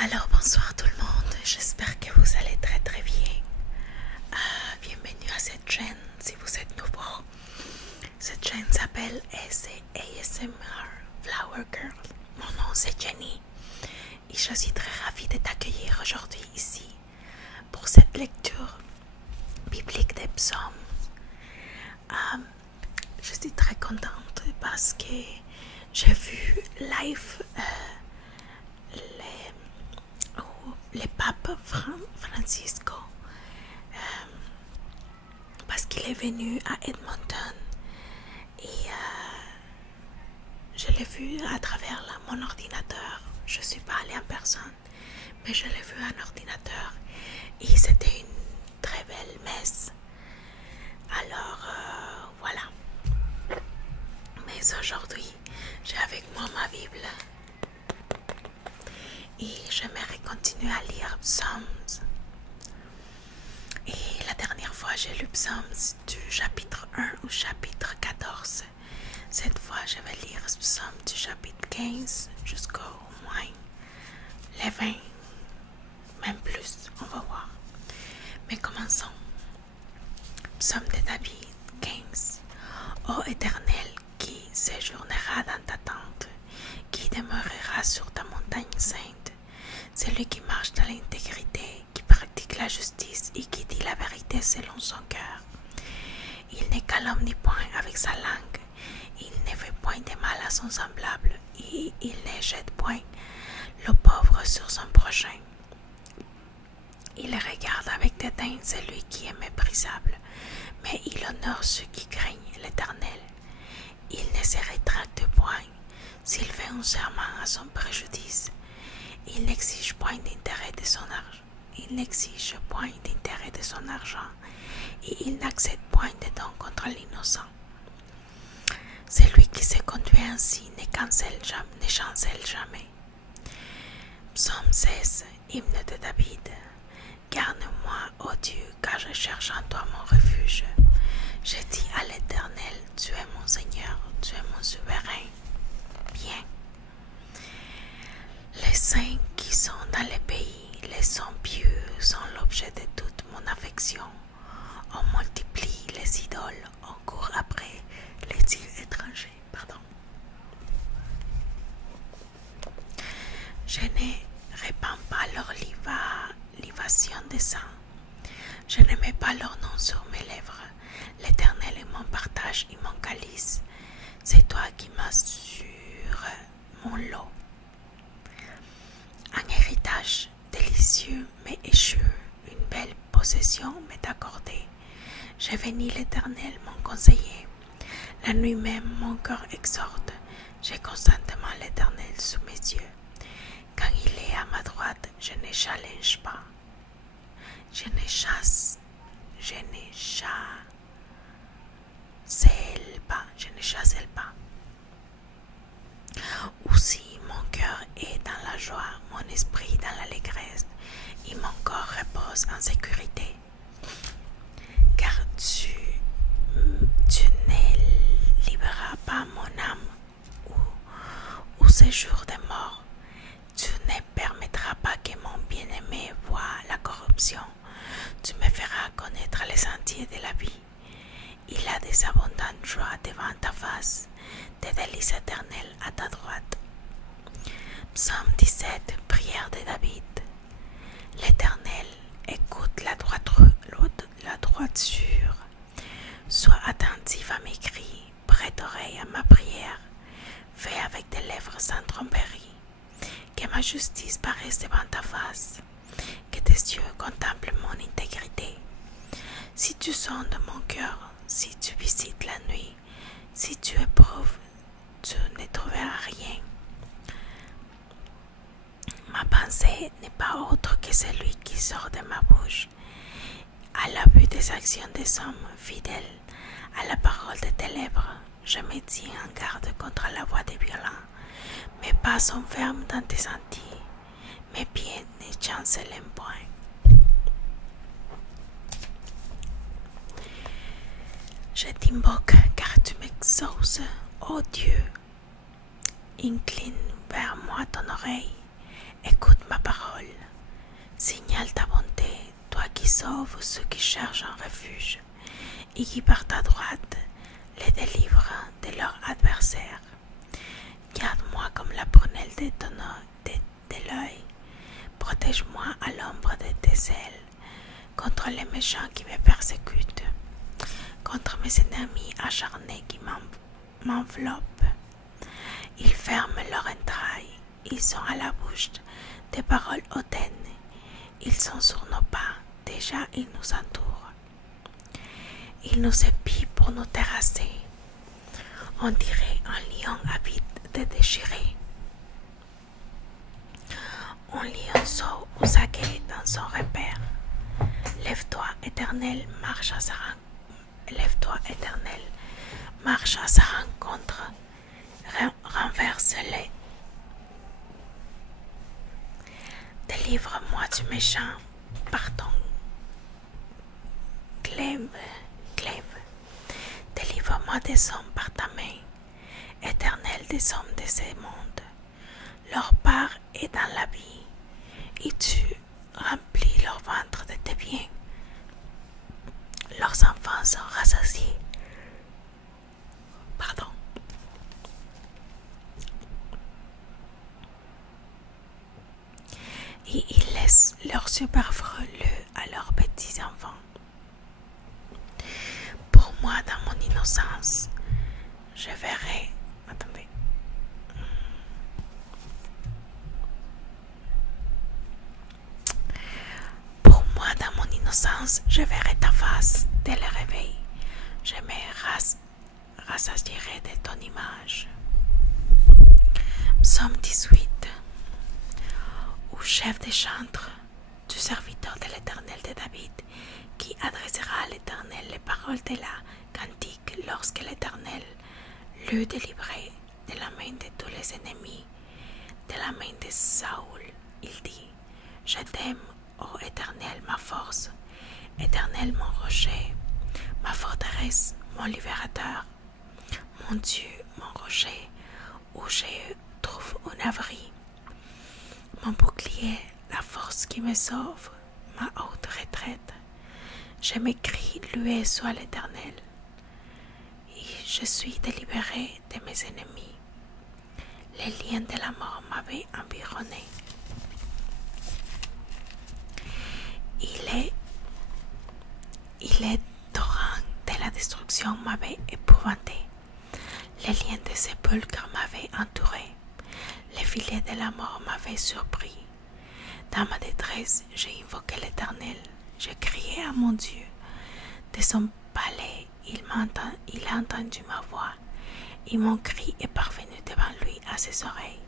Alors bonsoir tout le monde, j'espère que vous allez très très bien. Bienvenue à cette chaîne si vous êtes nouveau. Cette chaîne s'appelle ASMR Flower Girl. Mon nom c'est Jenny et je suis très ravie de t'accueillir aujourd'hui ici pour cette lecture biblique des psaumes. Je suis très contente parce que j'ai vu live le pape Francisco parce qu'il est venu à Edmonton et je l'ai vu à travers mon ordinateur. Je ne suis pas allée en personne, mais je l'ai vu à un ordinateur et c'était une très belle messe. Alors voilà. Mais aujourd'hui, j'ai avec moi ma Bible et j'aimerais continuer à lire Psalms. Et la dernière fois, j'ai lu Psalms du chapitre 1 au chapitre 14. Cette fois, je vais lire Psalms du chapitre 15 jusqu'au moins les 20, même plus, on va voir. Mais commençons. Psaume de David 15. Ô Éternel, qui séjournera dans ta tente, qui demeurera sur ta montagne sainte, celui qui marche dans l'intégrité, qui pratique la justice et qui dit la vérité selon son cœur. Il ne calomnie point avec sa langue, il ne fait point de mal à son semblable, et il ne jette point le pauvre sur son prochain. Il regarde avec dédain celui qui est méprisable, mais il honore ceux qui craignent l'Éternel. Il ne se rétracte point s'il fait un serment à son préjudice. Il n'exige point d'intérêt de son argent. Il n'exige point d'intérêt de son argent et il n'accepte point de dons contre l'innocent. Celui qui se conduit ainsi ne chancelle jamais. Psaume 16, hymne de David. Garde-moi, ô Dieu, car je cherche en toi mon refuge. Je dis à l'Éternel, tu es mon Seigneur, tu es mon souverain. Bien. Les saints qui sont dans les pays, les saints pieux sont l'objet de toute mon affection. On multiplie les idoles, on court après les dieux étrangers. Je ne répands pas leur libation de sang. Je ne mets pas leur nom sur mes lèvres. L'Éternel est mon partage et mon calice. C'est toi qui m'assures mon lot. Un héritage délicieux m'est échu, une belle possession m'est accordée. J'ai béni l'Éternel, mon conseiller. La nuit même, mon cœur exhorte. J'ai constamment l'Éternel sous mes yeux. Quand il est à ma droite, je ne challenge pas. Je ne chancelle pas. Aussi, mon cœur est dans la joie, mon esprit dans l'allégresse, et mon corps repose en sécurité. Car tu ne libéreras pas mon âme au séjour des morts. Tu ne permettras pas que mon bien-aimé voie la corruption. Tu me feras connaître les sentiers de la vie. Il a des abondantes joies devant ta face, des délices éternelles à ta droite. Psaume 17, prière de David. L'Éternel, écoute la droiture. Sois attentif à mes cris, prête oreille à ma prière. Fais avec des lèvres sans tromperie. Que ma justice paraisse devant ta face. Que tes yeux contemplent mon intégrité. Si tu sondes mon cœur, si tu visites la nuit, si tu éprouves, tu ne trouveras rien. Ma pensée n'est pas autre que celui qui sort de ma bouche. À la vue des actions des hommes fidèles, à la parole de tes lèvres, je me tiens en garde contre la voix des violents. Mes pas sont fermes dans tes sentiers, mes pieds ne chancellent point. Je t'invoque car tu m'exauces, ô Dieu. Incline vers moi ton oreille, écoute ma parole. sauve ceux qui cherchent un refuge et qui par ta droite les délivre de leurs adversaires. Garde-moi comme la prunelle de l'œil. Protège-moi à l'ombre de tes ailes contre les méchants qui me persécutent, contre mes ennemis acharnés qui m'enveloppent. Ils ferment leurs entrailles, ils sont à la bouche des paroles hautaines, ils sont sur nos pas, déjà ils nous entourent. Ils nous épient pour nous terrasser, on dirait un lion avide de déchirer. Un lionceau ou saguet dans son repère. Lève-toi, éternel, marche à sa rencontre. Renverse-les. Délivre-moi du méchant par ton glaive. Délivre-moi des hommes par ta main, éternel des hommes de ces mondes. Leur part est dans la vie, et tu remplis leur ventre de tes biens. Leurs enfants sont rassasiés. Et ils laissent leurs superflus à leurs petits-enfants. Pour moi, dans mon innocence, je verrai. Attendez. Pour moi, dans mon innocence, je verrai ta face dès le réveil. Je me rassasierai de ton image. Psaume 18. Au chef des chantres, du serviteur de l'Éternel de David, qui adressera à l'Éternel les paroles de la cantique lorsque l'Éternel l'eut délivré de la main de tous les ennemis, de la main de Saoul. Il dit: Je t'aime, ô Éternel, ma force, Éternel, mon rocher, ma forteresse, mon libérateur, mon Dieu, mon rocher, où je trouve un abri, mon bouclier, la force qui me sauve, ma haute retraite. Je m'écris: loué soit l'Éternel. Et je suis délivré de mes ennemis. Les liens de la mort m'avaient environné. Les torrents de la destruction m'avaient épouvanté. Les liens de sépulcre m'avaient entouré. Les filets de la mort m'avaient surpris. Dans ma détresse, j'ai invoqué l'Éternel. J'ai crié à mon Dieu. De son palais, il a entendu ma voix, et mon cri est parvenu devant lui à ses oreilles.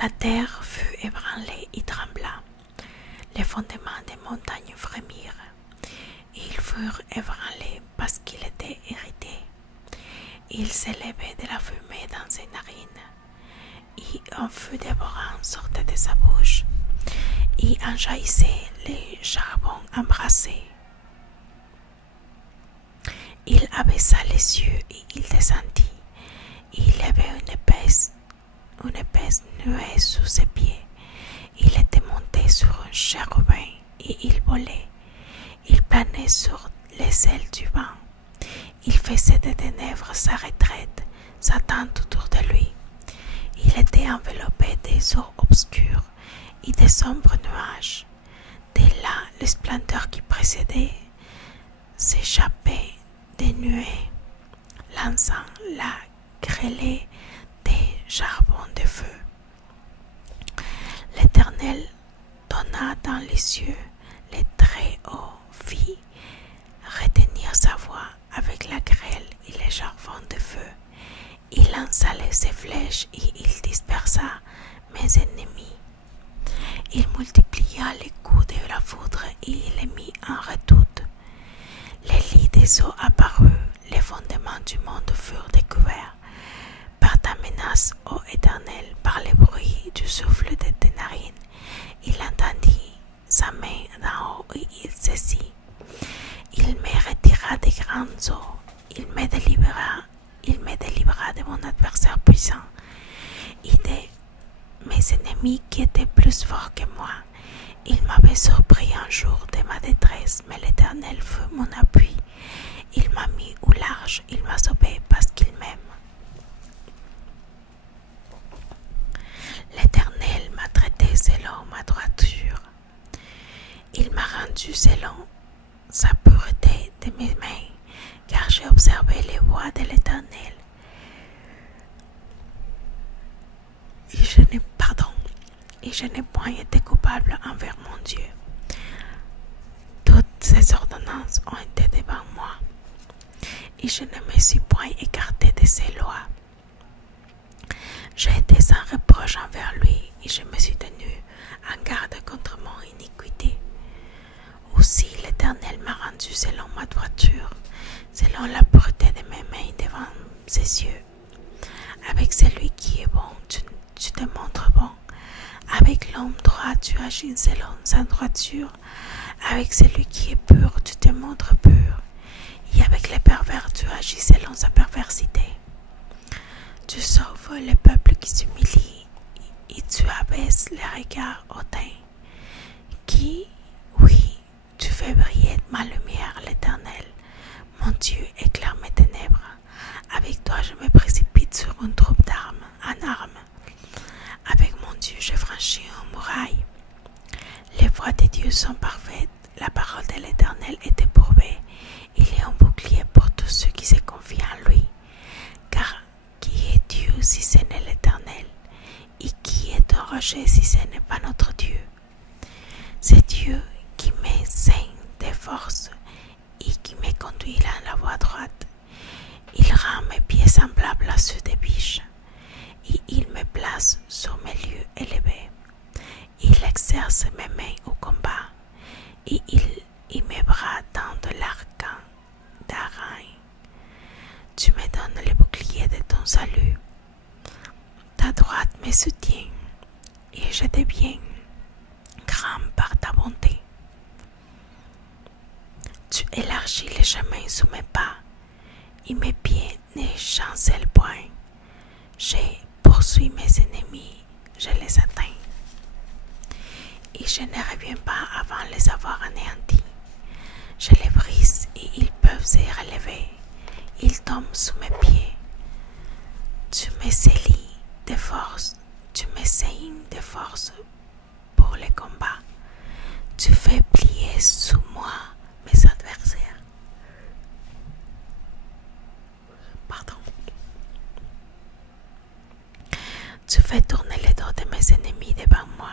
La terre fut ébranlée et trembla. Les fondements des montagnes frémirent. Et ils furent ébranlés parce qu'il était irrité. Il s'élevait de la fumée dans ses narines. Et un feu dévorant sortait de sa bouche. Et en jaillissait les charbons embrassés. Il abaissa les yeux et il descendit. Il y avait une épaisse nuée sous ses pieds. Il était monté sur un chérubin et il volait. Il planait sur les ailes du vent. Il faisait des ténèbres sa retraite, sa tente autour de lui. Il était enveloppé des eaux obscures et des sombres nuages. De là, les splendeurs qui précédaient s'échappaient des nuées, lançant la grêlée des charbons de feu. L'Éternel donna dans les cieux, les Très-Hauts fit retenir sa voix avec la grêle et les charbons de feu. Il lança ses flèches et il dispersa mes ennemis. Il multiplia les coups de la foudre et il les mit en redoute. Les lits des eaux apparurent, les fondements du monde furent découverts. Par ta menace, ô Éternel, par le bruit du souffle de tes narines, il entendit sa main d'en haut et il saisit. Il me retira des grandes eaux, il me délivra de mon adversaire puissant et de mes ennemis. ennemi qui était plus fort que moi. Il m'avait surpris un jour de ma détresse, mais l'Éternel fut mon appui. Il m'a mis au large, il m'a sauvé parce qu'il m'aime. L'Éternel m'a traité selon ma droiture. Il m'a rendu selon sa pureté de mes mains, car j'ai observé les voies de l'Éternel. Et je n'ai point été coupable envers mon Dieu. Toutes ses ordonnances ont été devant moi, et je ne me suis point écarté de ses lois. J'ai été sans reproche envers lui, et je me suis tenu en garde contre mon iniquité. Aussi l'Éternel m'a rendu selon ma droiture, selon la pureté de mes mains devant ses yeux. Avec celui qui est bon, tu te montres bon. Avec l'homme droit, tu agis selon sa droiture. Avec celui qui est pur, tu te montres pur. Et avec les pervers, tu agis selon sa perversité. Tu sauves les peuples qui s'humilient et tu abaisses les regards hautains. Oui, tu fais briller ma lumière, l'Éternel. Mon Dieu éclaire mes ténèbres. Avec toi, je me précipite sur une troupe d'armes, en armes. Avec mon Dieu, je franchis une muraille. Les voies de Dieu sont parfaites. La parole de l'Éternel est éprouvée. Il est un bouclier pour tous ceux qui se confient en lui. Car qui est Dieu si ce n'est l'Éternel? Et qui est un rocher si ce n'est pas notre Dieu? C'est Dieu qui me saigne de force et qui me conduit dans la voie droite. Il rend mes pieds semblables à ceux des biches, et il me place sur mes lieux élevés. Il exerce mes mains au combat, et il mes bras dans de l'arc d'aragne. Tu me donnes le bouclier de ton salut. Ta droite me soutient, et je deviens grand par ta bonté. Tu élargis les chemins sous mes pas, et mes pieds ne chancellent point. Je poursuis mes ennemis, je les atteins, et je ne reviens pas avant les avoir anéantis. Je les brise et ils peuvent se relever. Ils tombent sous mes pieds. Tu me scellis de force, tu me saignes de force pour les combats. Tu fais plier sous moi mes adversaires. Tu fais tourner les dos de mes ennemis devant moi.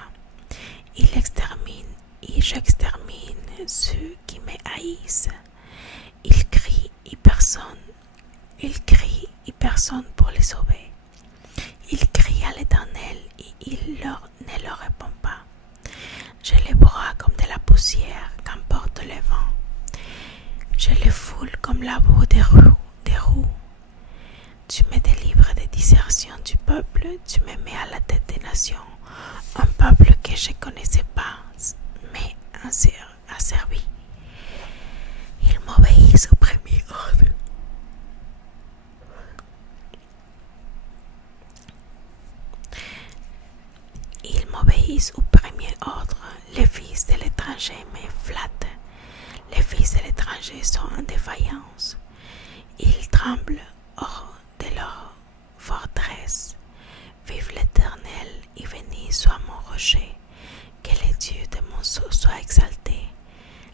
J'extermine ceux qui me haïssent. Ils crient et personne pour les sauver. Ils crient à l'Éternel et il ne leur répond pas. Je les broie comme de la poussière qu'emporte le vent. Je les foule comme la boue des roues. Tu me délivres des dissertions du peuple, tu me mets à la tête des nations, un peuple que je ne connaissais pas, mais asservi. Ils m'obéissent au premier ordre. Ils m'obéissent au premier ordre. Les fils de l'étranger me flattent. Les fils de l'étranger sont en défaillance. Ils tremblent hors de leur forteresse. Vive l'Éternel et béni soit mon rocher. Que le Dieu de mon saut soit exalté.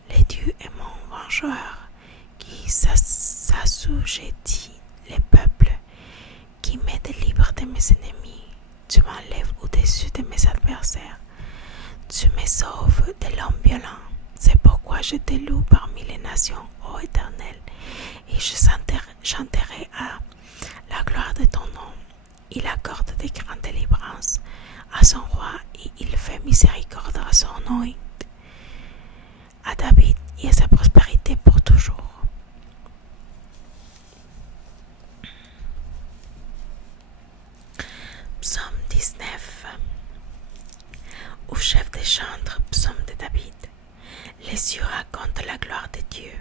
Le Dieu est mon vengeur qui s'assujettit les peuples, qui me délivre de mes ennemis. Tu m'enlèves au-dessus de mes adversaires. Tu me sauves de l'homme violent. C'est pourquoi je te loue parmi les nations, ô Éternel, et je chanterai à la gloire de ton nom. Il accorde des grandes délivrances à son roi et il fait miséricorde à son nom, à David et à sa prospérité pour toujours. Psaume 19. Au chef des chantres, psaume de David. Les cieux racontent la gloire de Dieu.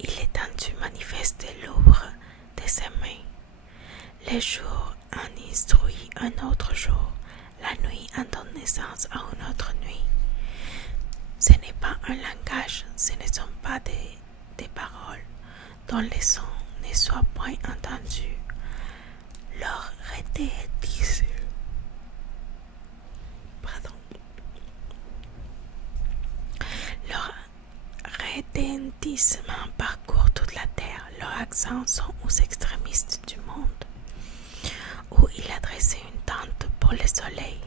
Il l'étendue manifeste l'œuvre de ses mains. Les jours en instruit un autre jour. La nuit en donne naissance à une autre nuit. Ce n'est pas un langage, ce ne sont pas des paroles dont les sons ne soient point entendus. Leur retentissement parcourt toute la terre. Leurs accents sont aux extrémistes du monde. Où il a dressé une tente pour le soleil,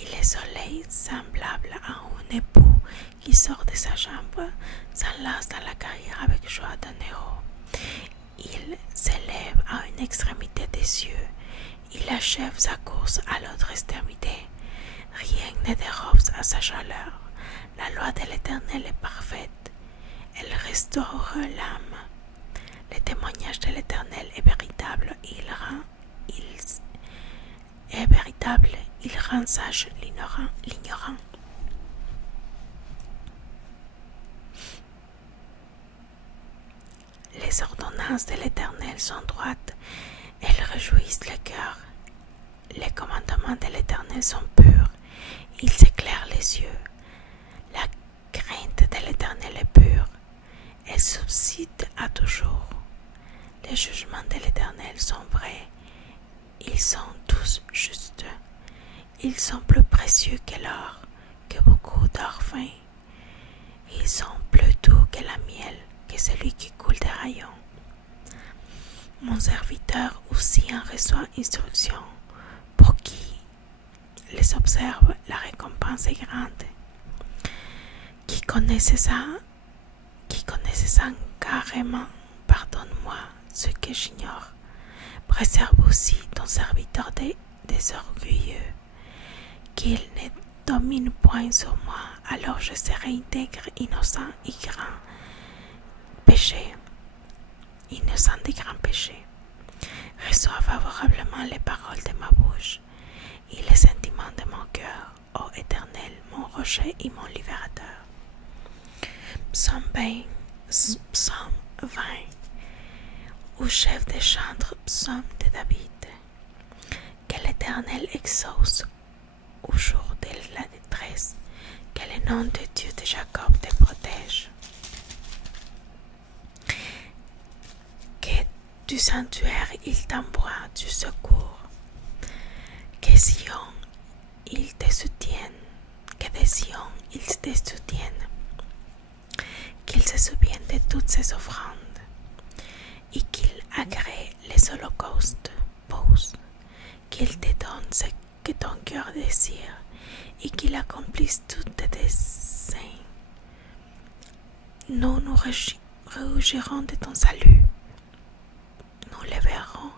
et le soleil, semblable à un époux qui sort de sa chambre, s'enlace dans la carrière avec joie d'un héros. Il s'élève à une extrémité des cieux, il achève sa course à l'autre extrémité. Rien ne dérobe à sa chaleur. La loi de l'Éternel est parfaite, elle restaure l'âme. Le témoignage de l'Éternel est véritable, il rend sage l'ignorant. Les ordonnances de l'Éternel sont droites, elles réjouissent le cœur. Les commandements de l'Éternel sont purs, ils éclairent les yeux. La crainte de l'Éternel est pure, elle subsiste à toujours. Les jugements de l'Éternel sont vrais, ils sont tous justes. Ils sont plus précieux que l'or, que beaucoup d'or fin. Ils sont plus doux que la miel, que celui qui coule des rayons. Mon serviteur aussi en reçoit instruction. Pour qui les observe, la récompense est grande. Qui connaissait ça carrément, pardonne-moi ce que j'ignore. Préserve aussi ton serviteur des orgueilleux. Qu'il ne domine point sur moi, alors je serai intègre, innocent et grand péché. Innocent et grand péché. Reçois favorablement les paroles de ma bouche et les sentiments de mon cœur, ô Éternel, mon rocher et mon libérateur. Psaume 20. Au chef des chantres, psaume de David. Que l'Éternel exauce au jour de la détresse, que le nom de Dieu de Jacob te protège. Que du sanctuaire il t'envoie du secours. Que Sion il te soutienne. Que de Sion il te soutienne. Qu'il se souvienne de toutes ses offrandes et qu'il agrée les holocaustes. Pose. Qu'il te donne ce que ton cœur désire et qu'il accomplisse tous tes desseins. Nous nous réjouirons de ton salut. Nous le verrons.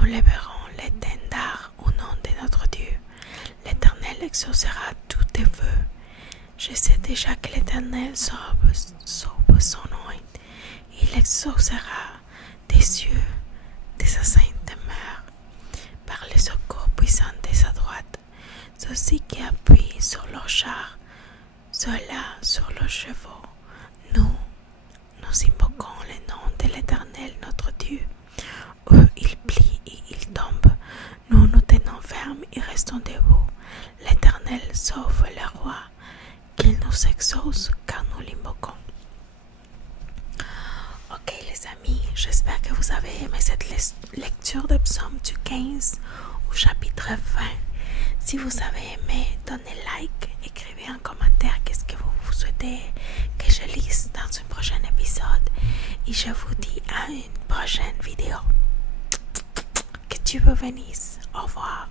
Nous le verrons l'étendard au nom de notre Dieu. L'Éternel exaucera tous tes vœux. Je sais déjà que l'Éternel sauve son nom. Il exaucera des cieux de sa sainte demeure par les secours puissants de sa droite. Ceux-ci qui appuient sur leurs chars, ceux-là sur leurs chevaux. Nous invoquons le nom de l'Éternel notre Dieu. Eux, ils plient et ils tombent. Nous nous tenons fermes et restons debout. L'Éternel sauve le roi, qu'il nous exauce car nous l'invoquons. Ok les amis, j'espère que vous avez aimé cette lecture de Psaume du 15 au chapitre 20. Si vous avez aimé, donnez like, écrivez un commentaire qu'est-ce que vous souhaitez que je lise dans un prochain épisode. Et je vous dis à une prochaine vidéo. Que Dieu vous bénisse. Au revoir.